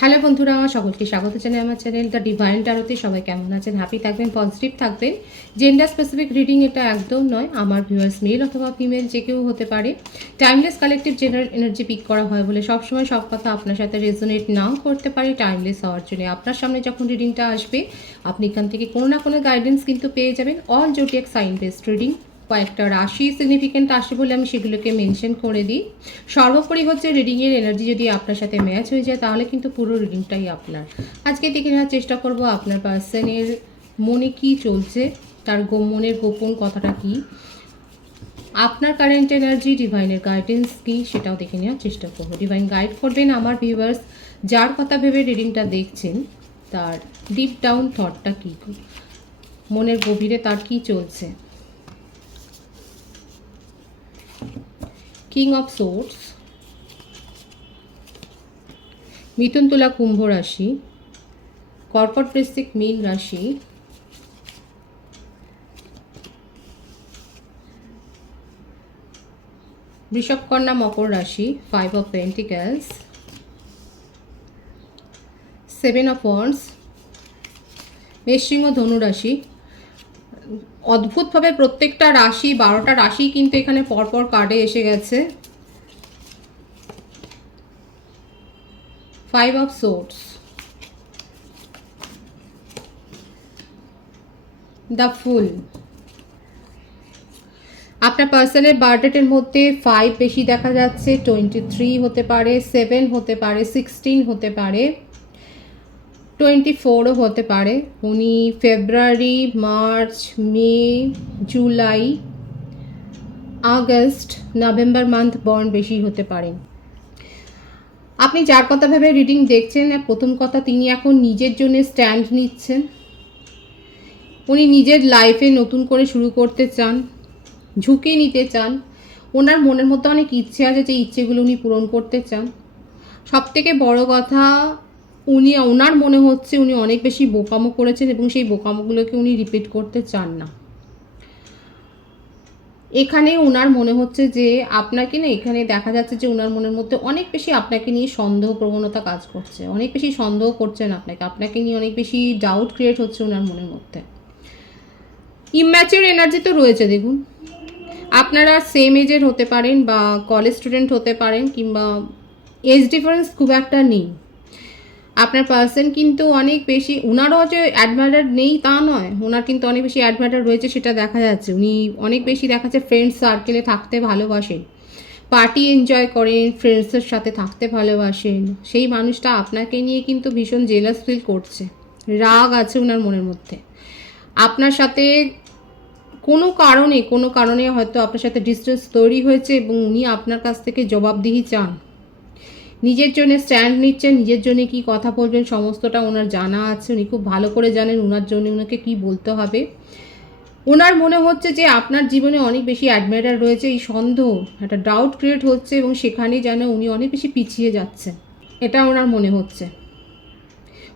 Hello বন্ধুরা, সকলকে স্বাগত জানাই আমার চ্যানেল দ্য ডিভাইন টারোতে। সবাই কেমন আছেন? হ্যাপি থাকবেন পজিটিভ থাকবেন। জেন্ডার স্পেসিফিক রিডিং এটা একদম নয়। আমার ভিউয়ার্স মেল অথবা ফিমেল যে কেউ হতে পারে। Timeless collective general energy pick করা হয় বলে সবসময় সব কথা আপনার সাথে রেজোনেট নাও করতে পারে টাইমলেস হওয়ার জন্য। আপনার সামনে যখন রিডিংটা আসবে, আপনি এখান থেকে কোনো না কোনো গাইডেন্স কিন্তু পেয়ে যাবেন। All zodiac sign based reading কয়েকটা রাশি সিগনিফিকেন্ট আসে বলে আমি সেগুলোকে মেনশন করে দিই। সর্বোপরি হচ্ছে রিডিংয়ের এনার্জি যদি আপনার সাথে ম্যাচ হয়ে যায়, তাহলে কিন্তু পুরো রিডিংটাই আপনার। আজকে দেখে নেওয়ার চেষ্টা করব আপনার পার্সনের মনে কি চলছে, তার মনের গোপন কথাটা কি। আপনার কারেন্ট এনার্জি ডিভাইনের গাইডেন্স কী, সেটাও দেখে নেওয়ার চেষ্টা করব। ডিভাইন গাইড করবেন আমার ভিউয়ার্স যার কথা ভেবে রিডিংটা দেখছেন, তার ডিপ ডাউন থটটা কী? মনের গভীরে তার কি চলছে? কিং অফ সোর্স মিথুন তুলা কুম্ভ রাশি কর্কট বৃশ্চিক মীন রাশি বৃষভ কন্যা মকর রাশি five of pentacles seven of wands মেষসিংহ ধনু রাশি অদ্ভুতভাবে প্রত্যেকটা রাশি, বারোটা রাশি কিন্তু এখানে পরপর কার্ডে এসে গেছে। Five of swords the fool আপনার পার্সনের বার্থডেটের মধ্যে ফাইভ বেশি দেখা যাচ্ছে টোয়েন্টি থ্রি হতে পারে সেভেন হতে পারে সিক্সটিন হতে পারে। টোয়েন্টি ফোরও হতে পারে। উনি February, March, May, July, August, November month born বেশি হতে পারেন আপনি যার কথা ভেবে রিডিং দেখছেন প্রথম কথা তিনি এখন নিজের জন্য স্ট্যান্ড নিচ্ছেন। উনি নিজের লাইফে নতুন করে শুরু করতে চান, ঝুঁকি নিতে চান। ওনার মনের মধ্যে অনেক ইচ্ছে আছে যে ইচ্ছেগুলো উনি পূরণ করতে চান। সব থেকে বড় কথা উনি, ওনার মনে হচ্ছে উনি অনেক বেশি বোকামো করেছেন এবং সেই বোকামোগুলোকে উনি রিপিট করতে চান না। এখানে ওনার মনে হচ্ছে যে আপনাকে না, এখানে দেখা যাচ্ছে যে ওনার মনের মধ্যে অনেক বেশি আপনাকে নিয়ে সন্দেহ প্রবণতা কাজ করছে। অনেক বেশি সন্দেহ করছেন আপনাকে। আপনাকে নিয়ে অনেক বেশি ডাউট ক্রিয়েট হচ্ছে ওনার মনের মধ্যে। ইম্যাচিওর এনার্জি তো রয়েছে, দেখুন। আপনারা সেম এজের হতে পারেন বা কলেজ স্টুডেন্ট হতে পারেন কিংবা এজ ডিফারেন্স খুব একটা নেই। আপনার পার্সন কিন্তু অনেক বেশি ওনারও যে অ্যাডমায়ার নেই তা নয় ওনার কিন্তু অনেক বেশি অ্যাডমায়ার রয়েছে সেটা দেখা যাচ্ছে। উনি অনেক বেশি দেখা যাচ্ছে ফ্রেন্ডস সার্কেলে থাকতে ভালোবাসেন। পার্টি এনজয় করেন ফ্রেন্ডসের সাথে থাকতে ভালোবাসেন। সেই মানুষটা আপনাকে নিয়ে কিন্তু ভীষণ জেলাস ফিল করছে। রাগ আছে ওনার মনের মধ্যে। আপনার সাথে কোনো কারণে কোনো কারণে হয়তো আপনার সাথে ডিস্টেন্স তৈরি হয়েছে এবং উনি আপনার কাছ থেকে জবাবদিহি চান। নিজের জন্য স্ট্যান্ড নিচ্ছেন, নিজের জন্য কি কথা বলবেন, সমস্তটা ওনার জানা আছে। উনি খুব ভালো করে জানেন ওনার জন্য ওনাকে কি বলতে হবে। ওনার মনে হচ্ছে যে আপনার জীবনে অনেক বেশি অ্যাডমিরার রয়েছে, এই সন্দেহ, একটা ডাউট ক্রিয়েট হচ্ছে এবং সেখানে যেন উনি অনেক বেশি পিছিয়ে যাচ্ছে এটা ওনার মনে হচ্ছে।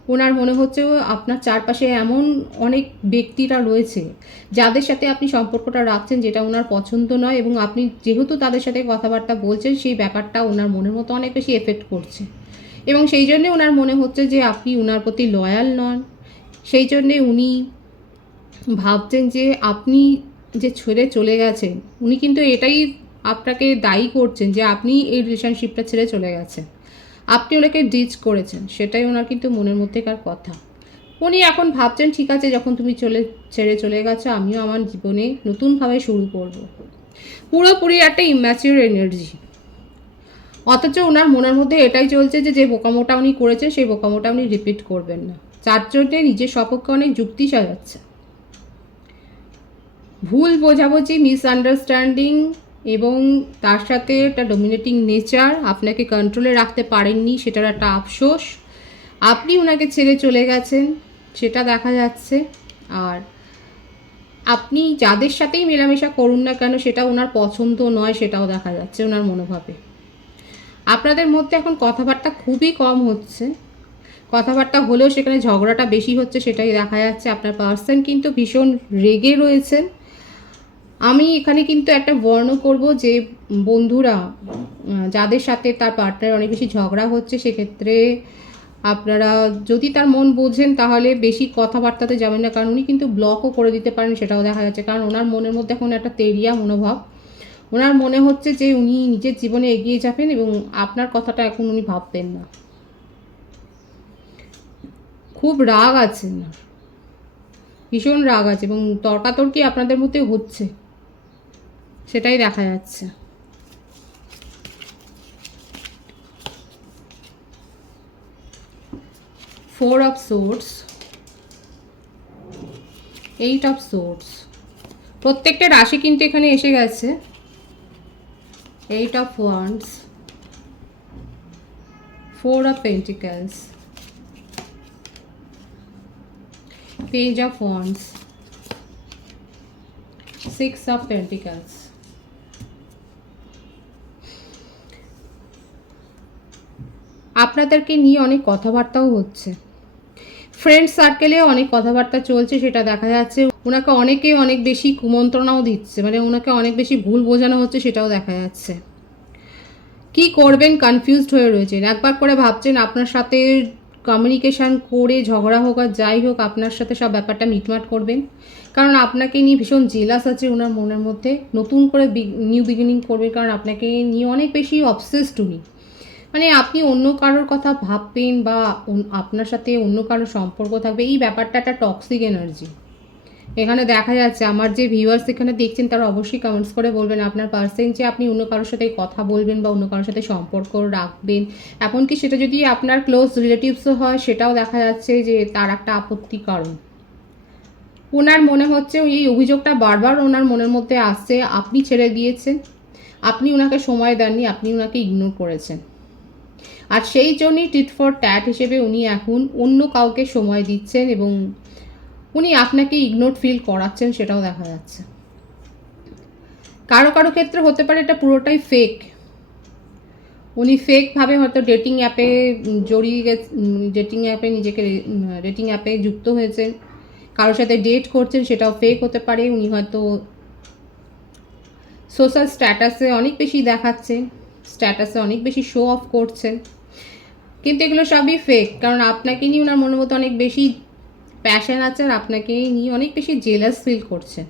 ওনার মনে হচ্ছে আপনার চারপাশে এমন অনেক ব্যক্তিরা রয়েছে যাদের সাথে আপনি সম্পর্কটা রাখছেন যেটা ওনার পছন্দ নয় এবং আপনি যেহেতু তাদের সাথে কথাবার্তা বলছেন, সেই ব্যাপারটা ওনার মনের মতো অনেক বেশি এফেক্ট করছে। এবং সেই জন্যে ওনার মনে হচ্ছে যে আপনি ওনার প্রতি লয়াল নন। সেই জন্যে উনি ভাবছেন যে আপনি যে ছেড়ে চলে গেছেন, উনি কিন্তু এটাই আপনাকে দায়ী করছেন যে আপনি এই রিলেশনশিপটা ছেড়ে চলে গেছেন। আপনি ওনাকে ডিচ করেছেন, সেটাই ওনার কিন্তু মনের মধ্যেকার কথা। উনি এখন ভাবছেন, ঠিক আছে, যখন তুমি চলে, ছেড়ে চলে গেছো, আমিও আমার জীবনে নতুনভাবে শুরু করব। পুরোপুরি একটা ইম্যাচিওর এনার্জি অথচ ওনার মনের মধ্যে এটাই চলছে যে যে বোকামোটা উনি করেছেন, সেই বোকামোটা উনি রিপিট করবেন না। চার জন্যে নিজের সপক্ষে অনেক যুক্তি সাজাচ্ছে। ভুল বোঝাবুঝি মিসআন্ডারস্ট্যান্ডিং এবং তার সাথে একটা ডোমিনেটিং নেচার আপনাকে কন্ট্রোলে রাখতে পারেননি, সেটার একটা আফসোস। আপনি ওনাকে ছেড়ে চলে গেছেন, সেটা দেখা যাচ্ছে। আর আপনি যাদের সাথেই মেলামেশা করুন না কেন, সেটা ওনার পছন্দ নয়, সেটাও দেখা যাচ্ছে ওনার মনোভাবে। আপনাদের মধ্যে এখন কথাবার্তা খুবই কম হচ্ছে। কথাবার্তা হলেও সেখানে ঝগড়াটা বেশি হচ্ছে, সেটাই দেখা যাচ্ছে আপনার পার্সন কিন্তু ভীষণ রেগে রয়েছেন। আমি এখানে কিন্তু একটা বর্ণ করব যে বন্ধুরা যাদের সাথে তার পার্টনার অনেক বেশি ঝগড়া হচ্ছে, সেক্ষেত্রে আপনারা যদি তার মন বোঝেন, তাহলে বেশি কথাবার্তাতে যাবেন না। কারণ উনি কিন্তু ব্লকও করে দিতে পারেন, সেটাও দেখা যাচ্ছে। কারণ ওনার মনের মধ্যে এখন একটা তেরিয়া মনোভাব। ওনার মনে হচ্ছে যে উনি নিজের জীবনে এগিয়ে যাবেন এবং আপনার কথাটা এখন উনি ভাববেন না। খুব রাগ আছে না ভীষণ রাগ আছে এবং তর্কাতর্কি আপনাদের মধ্যে হচ্ছে। সেটাই দেখা যাচ্ছে। Four of swords eight of swords প্রত্যেকটা রাশি কিন্তু এখানে এসে গেছে। Eight of wands four of pentacles page of wands six of pentacles আপনাদেরকে নিয়ে অনেক কথাবার্তাও হচ্ছে। ফ্রেন্ড সার্কেলে অনেক কথাবার্তা চলছে, সেটা দেখা যাচ্ছে। ওনাকে অনেকে অনেক বেশি কুমন্ত্রণাও দিচ্ছে মানে ওনাকে অনেক বেশি ভুল বোঝানো হচ্ছে, সেটাও দেখা যাচ্ছে। কি করবেন? কনফিউজড হয়ে রয়েছেন। একবার করে ভাবছেন আপনার সাথে কমিউনিকেশান করে ঝগড়া হোক আর যাই হোক, আপনার সাথে সব ব্যাপারটা মিটমাট করবেন। কারণ আপনাকে নিয়ে ভীষণ জেলাস আছে ওনার মনের মধ্যে। নতুন করে নিউ বিগিনিং করবেন, কারণ আপনাকে নিয়ে অনেক বেশি অবসেসড উনি। মানে আপনি অন্য কারোর কথা ভাববেন বা আপনার সাথে অন্য কারোর সম্পর্ক থাকবে, এই ব্যাপারটা একটা টক্সিক এনার্জি এখানে দেখা যাচ্ছে আমার যে ভিউয়ার্স এখানে দেখছেন, তারা অবশ্যই কমেন্টস করে বলবেন আপনার পার্সেন যে আপনি অন্য কারোর সাথে কথা বলবেন বা অন্য কারোর সাথে সম্পর্ক রাখবেন। এমনকি সেটা যদি আপনার ক্লোজ রিলেটিভসও হয়, সেটাও দেখা যাচ্ছে যে তার একটা আপত্তি কারণ। ওনার মনে হচ্ছে এই অভিযোগটা বারবার ওনার মনের মধ্যে আসছে, আপনি ছেড়ে দিয়েছেন, আপনি ওনাকে সময় দেননি, আপনি ওনাকে ইগনোর করেছেন। আর সেই জন্যই টিট ফর ট্যাট হিসেবে উনি এখন অন্য কাউকে সময় দিচ্ছেন এবং উনি আপনাকে ইগনোর ফিল করাচ্ছেন সেটাও দেখা যাচ্ছে। কারও কারও ক্ষেত্রে হতে পারে এটা পুরোটাই ফেক উনি ফেকভাবে হয়তো ডেটিং অ্যাপে জড়িয়ে গেছে ডেটিং অ্যাপে নিজেকে ডেটিং অ্যাপে যুক্ত হয়েছেন, কারোর সাথে ডেট করছেন সেটাও ফেক হতে পারে, উনি হয়তো সোশ্যাল স্ট্যাটাসে অনেক বেশি দেখাচ্ছেন স্ট্যাটাসে অনেক বেশি শো অফ করছেন। কিন্তু এগুলো সবই ফেক কারণ আপনাকে নিয়ে ওনার মনের মতো অনেক বেশি প্যাশন আছে আর আপনাকে নিয়ে অনেক বেশি জেলাস ফিল করছে।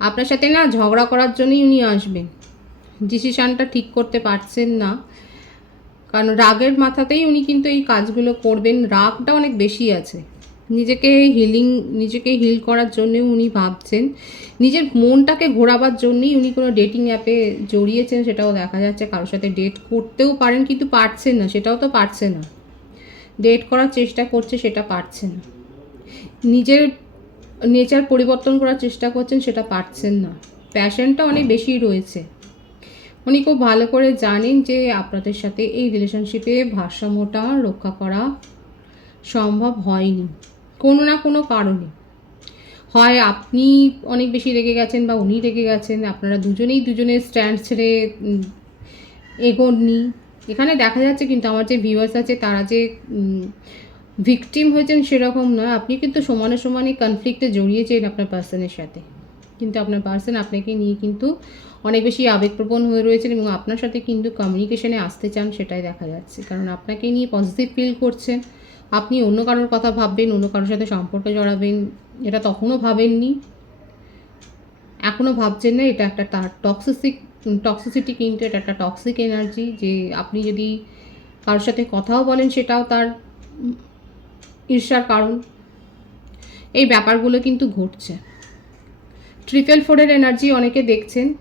আপনার সাথে না ঝগড়া করার জন্যই উনি আসবেন। ডিসিশানটা ঠিক করতে পারছেন না। কারণ রাগের মাথাতেই উনি কিন্তু এই কাজগুলো করবেন, রাগটা অনেক বেশি আছে। নিজেকে হিলিং নিজেকে হিল করার জন্য উনি ভাবছেন। নিজের মনটাকে ঘোরাবার জন্যই উনি কোনো ডেটিং অ্যাপে জড়িয়েছেন, সেটাও দেখা যাচ্ছে। কারোর সাথে ডেট করতেও পারেন, কিন্তু পারছেন না, সেটাও তো পারছে না। ডেট করার চেষ্টা করছে, সেটা পারছে না। নিজের নেচার পরিবর্তন করার চেষ্টা করছেন, সেটা পারছেন না। প্যাশনটা অনেক বেশি রয়েছে। উনি খুব ভালো করে জানেন যে আপনাদের সাথে এই রিলেশনশিপে ভারসাম্যটা রক্ষা করা সম্ভব হয়নি। কোনো না কোনো কারণে। হয় আপনি অনেক বেশি রেগে গেছেন বা উনি রেগে গেছেন, আপনারা দুজনেই দুজনের স্ট্যান্ড ছেড়ে এগোননি। এখানে দেখা যাচ্ছে কিন্তু আমার যে ভিউয়ার্স আছে, তারা যে ভিকটিম হয়েছেন সেরকম নয়। আপনি কিন্তু সমানে সমানে কনফ্লিক্টে জড়িয়েছেন আপনার পার্সনের সাথে। কিন্তু আপনার পার্সন আপনাকে নিয়ে কিন্তু অনেক বেশি আবেগপ্রবণ হয়ে রয়েছেন এবং আপনার সাথে কিন্তু কমিউনিকেশনে আসতে চান সেটাই দেখা যাচ্ছে। কারণ আপনাকে নিয়ে পজিটিভ ফিল করছেন। আপনি অন্য কারোর কথা ভাববেন, অন্য কারোর সাথে সম্পর্কে জড়াবেন, এটা তখনও ভাবেননি। এখনও ভাবছেন না, এটা একটা তার টক্সিসিক টক্সিসিটি কিন্তু এটা একটা টক্সিক এনার্জি যে আপনি যদি কারোর সাথে কথাও বলেন, সেটাও তার ঈর্ষার কারণ। এই ব্যাপারগুলো কিন্তু ঘটছে। ট্রিপল ফোরের এনার্জি অনেকে দেখছেন।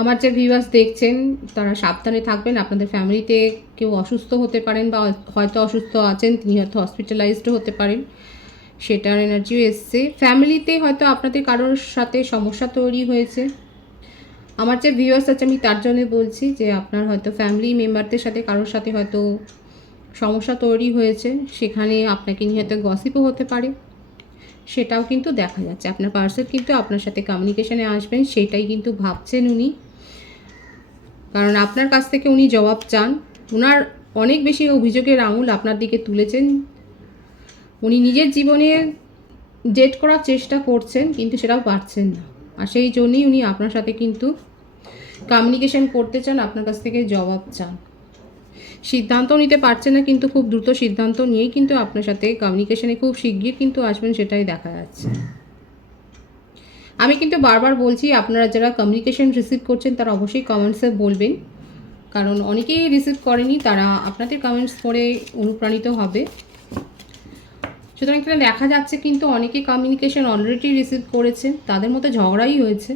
আমার যে ভিউয়ার্স দেখছেন, তারা সাবধানে থাকবেন। আপনাদের ফ্যামিলিতে কেউ অসুস্থ হতে পারেন বা হয়তো অসুস্থ আছেন, তিনি হয়তো হসপিটালাইজডও হতে পারেন। সেটার এনার্জিও এসছে। ফ্যামিলিতে হয়তো আপনাদের কারোর সাথে সমস্যা তৈরি হয়েছে। আমার যে ভিউয়ার্স আছে, আমি তার জন্য বলছি যে, আপনার হয়তো ফ্যামিলি মেম্বারদের সাথে, কারোর সাথে হয়তো সমস্যা তৈরি হয়েছে। সেখানে আপনাকে নিয়ে হয়তো গসিপও হতে পারে। সেটাও কিন্তু দেখা যাচ্ছে। আপনার পার্সেল কিন্তু আপনার সাথে কমিউনিকেশনে আসবেন, সেটাই কিন্তু ভাবছেন উনি। কারণ আপনার কাছ থেকে উনি জবাব চান। ওনার অনেক বেশি অভিযোগের আঙুল আপনার দিকে তুলেছেন। উনি নিজের জীবনে ডেট করার চেষ্টা করছেন, কিন্তু সেটাও পারছেন না। আর সেই জন্যই উনি আপনার সাথে কিন্তু কমিউনিকেশন করতে চান, আপনার কাছ থেকে জবাব চান। সিদ্ধান্ত নিতে পারছে না, কিন্তু খুব দ্রুত সিদ্ধান্ত নিয়েই কিন্তু আপনার সাথে কমিউনিকেশনে খুব শিগগির কিন্তু আসবেন সেটাই দেখা যাচ্ছে। আমি কিন্তু বারবার বলছি, আপনারা যারা কমিউনিকেশন রিসিভ করছেন তারা অবশ্যই কমেন্টসে বলবেন। কারণ অনেকেই রিসিভ করেনি, তারা আপনাদের কমেন্টস পড়ে অনুপ্রাণিত হবে। সুতরাং এখানে দেখা যাচ্ছে কিন্তু অনেকে কমিউনিকেশন অলরেডি রিসিভ করেছে তাদের মধ্যে ঝগড়াই হয়েছে।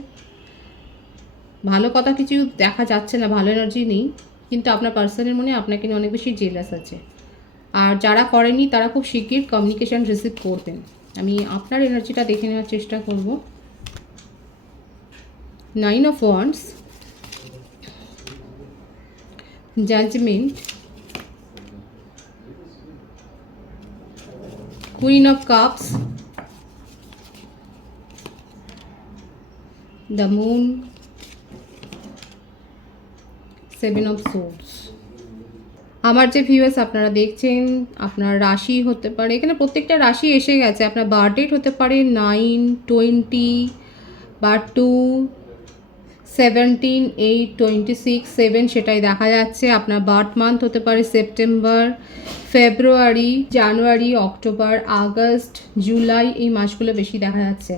ভালো কথা কিছু দেখা যাচ্ছে না, ভালো এনার্জি নেই। কিন্তু আপনার পার্সনের মনে আপনাকে নিয়ে অনেক বেশি জেলাস আছে। আর যারা করেনি তারা খুব শিগগির কমিউনিকেশান রিসিভ করবেন। আমি আপনার এনার্জিটা দেখে নেওয়ার চেষ্টা করব। Nine of wands judgement queen of cups the moon seven of swords আমার যে ভিউয়ার্স আপনারা দেখছেন, আপনার রাশি হতে পারে, এখানে প্রত্যেকটা রাশি এসে গেছে। আপনার বার্থডেট হতে পারে নাইন টোয়েন্টি বা two seventeen eight twenty six seven সেটাই দেখা যাচ্ছে। আপনার বার্থ মান্থ হতে পারে September February January October August July এই মাসগুলো বেশি দেখা যাচ্ছে।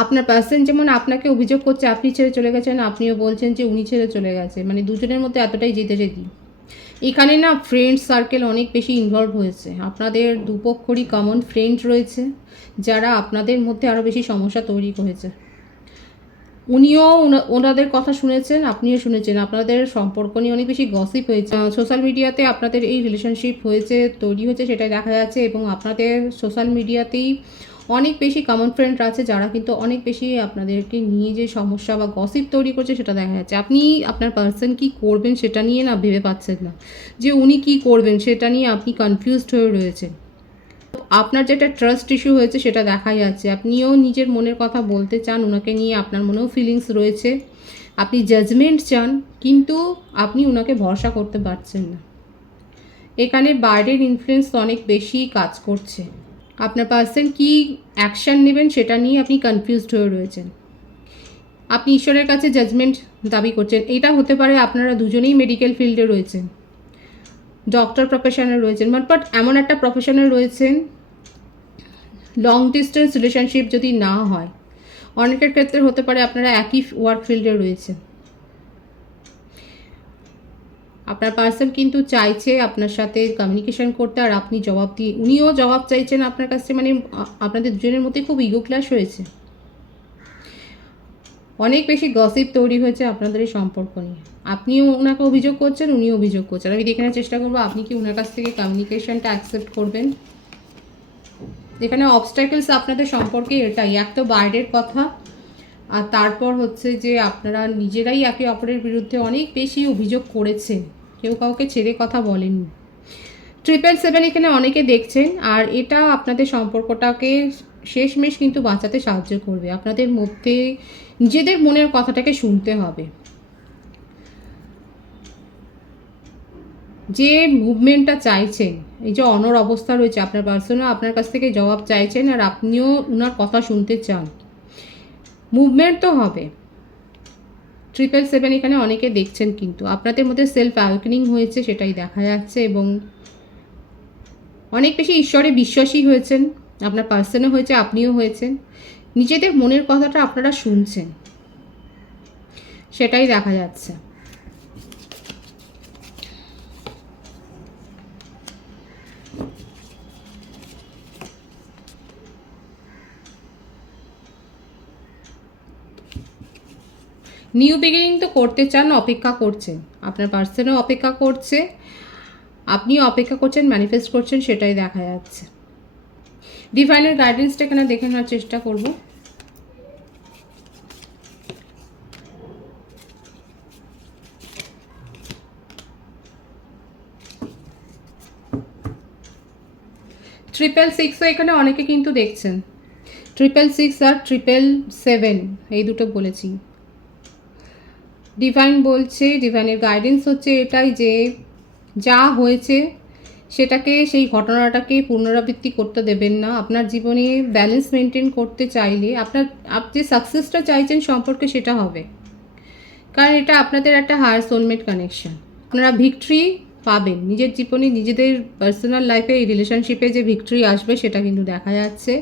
আপনার পার্সন যেমন আপনাকে অভিযোগ করছে, আপনি ছেড়ে চলে গেছেন, আপনিও বলছেন যে উনি ছেড়ে চলে গেছে। মানে দুজনের মধ্যে এতটাই যেতে যেতি এখানে না ফ্রেন্ড সার্কেল অনেক বেশি ইনভলভ হয়েছে। আপনাদের দুপক্ষরই কমন ফ্রেন্ড রয়েছে, যারা আপনাদের মধ্যে আরও বেশি সমস্যা তৈরি করেছে। উনিও ওনা- ওনাদের কথা শুনেছেন, আপনিও শুনেছেন। আপনাদের সম্পর্ক নিয়ে অনেক বেশি গসিপ হয়েছে। সোশ্যাল মিডিয়াতে আপনাদের এই রিলেশনশিপ হয়েছে, তৈরি হয়েছে, সেটাই দেখা যাচ্ছে এবং আপনাদের সোশ্যাল মিডিয়াতেই অনেক বেশি কমন ফ্রেন্ড আছে যারা কিন্তু অনেক বেশি আপনাদেরকে নিয়ে যে সমস্যা বা গসিপ তৈরি করছে সেটা দেখা যাচ্ছে। আপনি আপনার পার্সন কি করবেন সেটা নিয়ে না ভেবে পাচ্ছেন না। যে উনি কি করবেন সেটা নিয়ে আপনি কনফিউজড হয়ে রয়েছেন। আপনার যেটা ট্রাস্ট ইস্যু হয়েছে সেটা দেখা যাচ্ছে। আপনিও নিজের মনের কথা বলতে চান ওনাকে নিয়ে আপনার মনেও ফিলিংস রয়েছে। আপনি জাজমেন্ট চান, কিন্তু আপনি ওনাকে ভরসা করতে পারছেন না। এখানে বাইরের ইনফ্লুয়েন্স অনেক বেশি কাজ করছে। আপনার পার্সন কি অ্যাকশন নেবেন সেটা নিয়ে আপনি কনফিউজড হয়ে রয়েছেন। আপনি ঈশ্বরের কাছে জাজমেন্ট দাবি করছেন। এটা হতে পারে আপনারা দুজনেই মেডিকেল ফিল্ডে রয়েছেন। ডক্টর প্রফেশনে রয়েছেন। বাট বাট এমন একটা প্রফেশনে রয়েছেন লং ডিস্টেন্স রিলেশনশিপ যদি না হয়, অনেকের ক্ষেত্রে হতে পারে আপনারা একই ওয়ার্ক ফিল্ডে রয়েছেন। আপনার পার্সন কিন্তু চাইছে আপনার সাথে কমিউনিকেশন করতে আর আপনি জবাব দিয়ে, উনিও জবাব চাইছেন আপনার কাছে মানে আপনাদের দুজনের মধ্যে খুব ইগো ক্লাস হয়েছে। অনেক বেশি গসিপ তৈরি হয়েছে আপনাদের এই সম্পর্ক নিয়ে। আপনিও ওনাকে অভিযোগ করছেন, উনিও অভিযোগ করছেন। আমি দেখে চেষ্টা করব, আপনি কি ওনার কাছ থেকে কমিউনিকেশনটা অ্যাকসেপ্ট করবেন? এখানে অবস্ট্যাকেলস আপনাদের সম্পর্কে এটাই, এক তো বাইরের কথা, আর তারপর হচ্ছে যে আপনারা নিজেরাই একে অপরের বিরুদ্ধে অনেক বেশি অভিযোগ করেছেন। কেউ কাউকে ছেড়ে কথা বলেননি। ট্রিপল সেভেন এখানে অনেকে দেখছেন, আর এটা আপনাদের সম্পর্কটাকে শেষমেশ কিন্তু বাঁচাতে সাহায্য করবে। আপনাদের মধ্যে নিজেদের মনের কথাটাকে শুনতে হবে। যে মুভমেন্টটা চাইছেন, এই যে অনর অবস্থা রয়েছে আপনার পার্সনও আপনার কাছ থেকে জবাব চাইছেন আর আপনিও ওনার কথা শুনতে চান মুভমেন্ট তো হবে। ট্রিপল সেভেন এখানে অনেকে দেখছেন কিন্তু। আপনাদের মধ্যে সেলফ অ্যালকেনিং হয়েছে সেটাই দেখা যাচ্ছে এবং অনেক বেশি ঈশ্বরে বিশ্বাসী হয়েছেন, আপনার পার্সনও হয়েছে, আপনিও হয়েছেন। নিজেদের মনের কথাটা আপনারা শুনছেন, সেটাই দেখা যাচ্ছে। নিউ বিগিনিং তো করতে চান, অপেক্ষা করছেন। আপনার পার্সনও অপেক্ষা করছে। আপনিও অপেক্ষা করছেন ম্যানিফেস্ট করছেন, সেটাই দেখা যাচ্ছে। ডিভাইনের গাইডেন্সটা এখানে দেখে নেওয়ার চেষ্টা করব। ট্রিপল সিক্সও এখানে অনেকে কিন্তু দেখছেন। ট্রিপল সিক্স আর ট্রিপল সেভেন এই দুটো বলেছি। ডিভাইন বলছে ডিভাইনের গাইডেন্স হচ্ছে এটাই যে যা হয়েছে সেটাকে, সেই ঘটনাটাকে পুনরাবৃত্তি করতে দেবেন না। আপনার জীবনে ব্যালেন্স মেনটেন করতে চাইলে আপনার আপনি সাকসেসটা চাইছেন সম্পর্কে সেটা হবে। কারণ এটা আপনাদের একটা হায়ার সোলমেট কানেকশন আপনারা ভিক্টরি পাবেন। নিজের জীবনে নিজেদের পার্সোনাল লাইফে এই রিলেশনশিপে যে ভিক্টরি আসবে সেটা কিন্তু দেখা যাচ্ছে।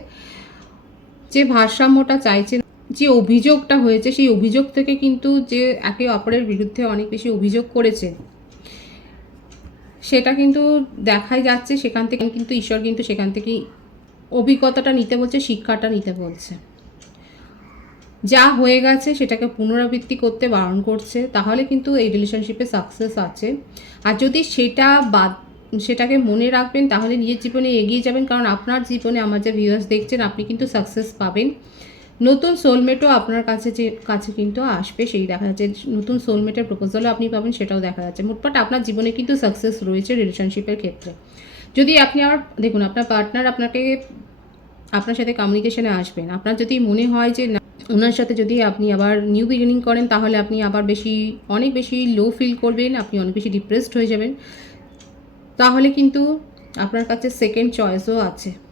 যে ভারসাম্যটা চাইছেন যে অভিযোগটা হয়েছে, সেই অভিযোগ থেকে কিন্তু যে একে অপরের বিরুদ্ধে অনেক বেশি অভিযোগ করেছে, সেটা কিন্তু দেখাই যাচ্ছে। সেখান থেকে কিন্তু, ঈশ্বর কিন্তু সেখান থেকেই অভিজ্ঞতাটা নিতে বলছে, শিক্ষাটা নিতে বলছে। যা হয়ে গেছে, সেটাকে পুনরাবৃত্তি করতে বারণ করছে, তাহলে কিন্তু এই রিলেশনশিপে সাকসেস আছে। আর যদি সেটা বাদ, সেটাকে মনে রাখবেন, তাহলে নিজের জীবনে এগিয়ে যাবেন, কারণ আপনার জীবনে আমার যে ভিউয়ার্স দেখছেন, আপনি কিন্তু সাকসেস পাবেন। নতুন সোলমেটও আপনার কাছে যে, কাছে কিন্তু আসবে, সেই দেখা যাচ্ছে। নতুন সোলমেটের প্রপোজালও আপনি পাবেন, সেটাও দেখা যাচ্ছে। মোটপাট আপনার জীবনে কিন্তু সাকসেস রয়েছে রিলেশনশিপের ক্ষেত্রে। যদি আপনি আবার, দেখুন, আপনার পার্টনার আপনাকে, আপনার সাথে কমিউনিকেশনে আসবেন। আপনার যদি মনে হয় যে, না, ওনার সাথে যদি আপনি আবার নিউ বিগিনিং করেন, তাহলে আপনি আবার বেশি, অনেক বেশি লো ফিল করবেন, আপনি অনেক বেশি ডিপ্রেসড হয়ে যাবেন। তাহলে কিন্তু আপনার কাছে সেকেন্ড চয়েসও আছে।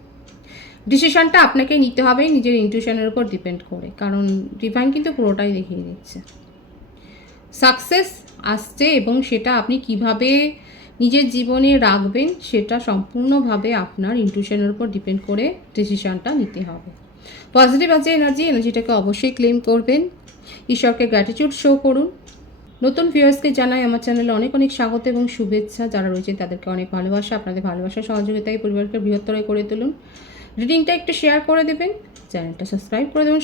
ডিসিশনটা আপনাকে নিতে হবে, নিজের ইনটিউশনের উপর ডিপেন্ড করে। কারণ ডিভাইন কিন্তু পুরোটাই দেখিয়ে দিচ্ছে। সাকসেস আসছে এবং সেটা আপনি কীভাবে নিজের জীবনে রাখবেন, সেটা সম্পূর্ণভাবে আপনার ইনটিউশনের উপর ডিপেন্ড করে ডিসিশনটা নিতে হবে। পজিটিভ আছে এনার্জি এনার্জিটাকে অবশ্যই ক্লেম করবেন। ঈশ্বরকে গ্র্যাটিটিউড শো করুন। নতুন ভিউয়ার্সকে জানাই আমার চ্যানেলে অনেক অনেক স্বাগত এবং শুভেচ্ছা। যারা রয়েছে তাদেরকে অনেক ভালোবাসা। আপনাদের ভালোবাসা সহযোগিতায় পরিবারকে বৃহত্তর করে তুলুন। রিডিংটা একটু শেয়ার করে দেবেন চ্যানেলটা সাবস্ক্রাইব করে দেবেন